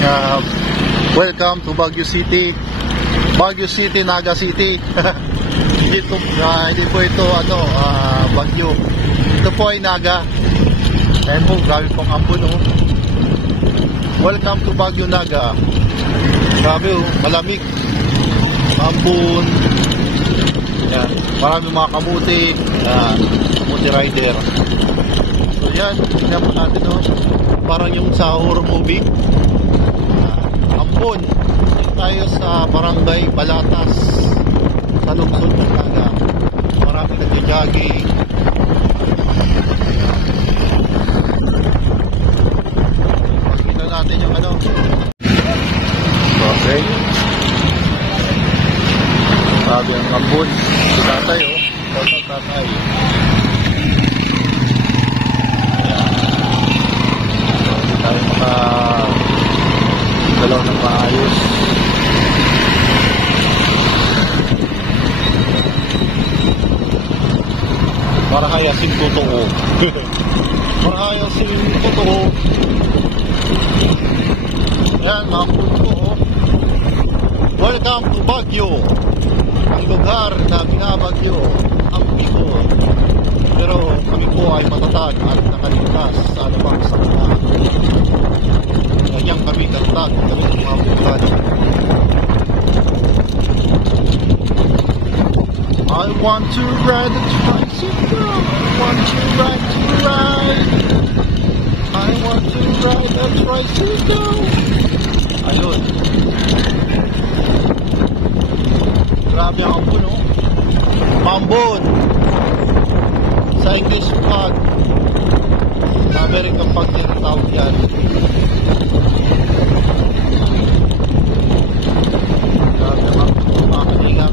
morning. Welcome to Baguio City. Baguio City, Naga City. hindi po ito Baguio. Ito po ay Naga. Ayan po, grabe pong ambon, oh. Welcome to Baguio, Naga. Grabe, oh, malamig. Ambon. Ayan, maraming mga kamuti. Kamuti rider. So yan, tingnan po natin, oh. Parang yung sa horror movie. Ambon. Dito tayo sa Barangay Balatas, sa lungsod ng Naga. Marami nagja-jogging. Pakita natin yung ano. Okay. Sabi ang Ambon. Si tatay, oh. Toto tatay. Tayo makagalaw ng maayos. Para hayasin totoo. Para hayasin totoo. Yan, mga punto, oh. Welcome to Baguio. Ang lugar na binabagyo ang Bicol. Pero kami po ay matatag at nakaligtas sa anumang sakuna. Ganyan kami katatag, kami mga bukan. I want to ride a tricycle. I want to ride. I want to ride a tricycle. Ayun. Grabe ang ambon, oh. Ambon. Sa English pag sa American pag tinatawag yan. Grabe ang mga kaningap.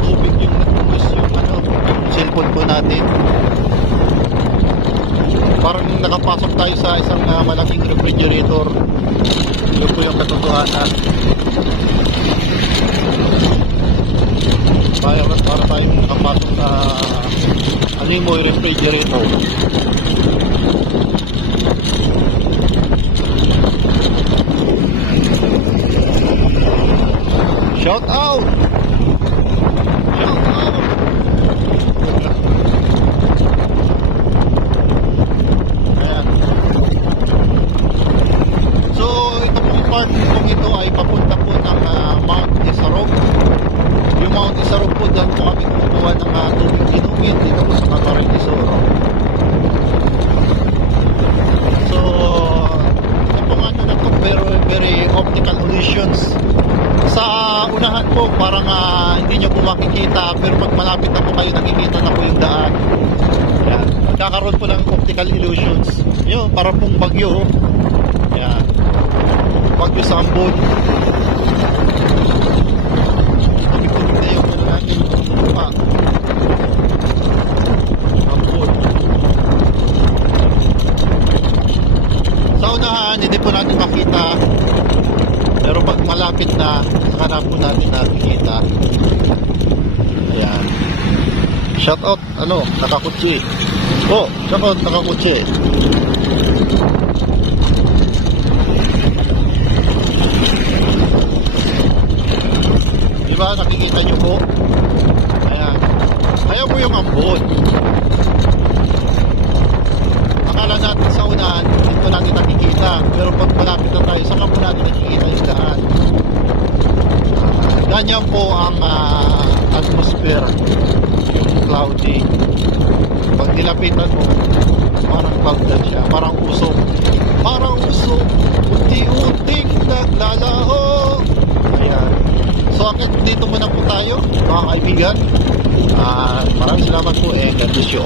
Tubig yung natubos yung cellphone po natin. Parang nakapasok tayo sa isang malaking refrigerator. Yun po yung katotohanan. Para tayong nakapasok sa Animoy refrigerator. Shout out! Shout out! Ayan. So, ito pong part kung ito ay papunta po ng Mount Isarog. Yung Mount Isarog po, dyan po kami kumukuha ng tubig inumin dito po sa Camarines Sur. So, ito po nga na ito, very optical illusions. Sa unahan po, parang hindi nyo po makikita, pero pag malapit na po kayo, nakikita na po yung daan. Yan. Kakaroon po ng optical illusions. Yun, para pong bagyo. Yan. Bagyo sa Ambon. Tubig-tubig na yung natin lupa. Ambon. Sa unahan, hindi po natin makita. Pero pag malapit na, saka na po natin nakikita. Ayan. Shout out, nakakutsi. Oh, shout out, nakakutsi. Diba, nakikita nyo po? Ayan. Ayan po yung Ambon. Akala natin sa unahan, dito natin nakikita. Pero pag malapit na tayo, saka po natin nakikita yung daan. Ganyan po ang atmosphere. Yung cloudy. Pag nilapitan mo, parang clouded siya. Parang usok. Parang usok. Unti-unting naglalaho. Ayan. So, dito muna po tayo, mga kaibigan. Maraming salamat po, and God bless you all.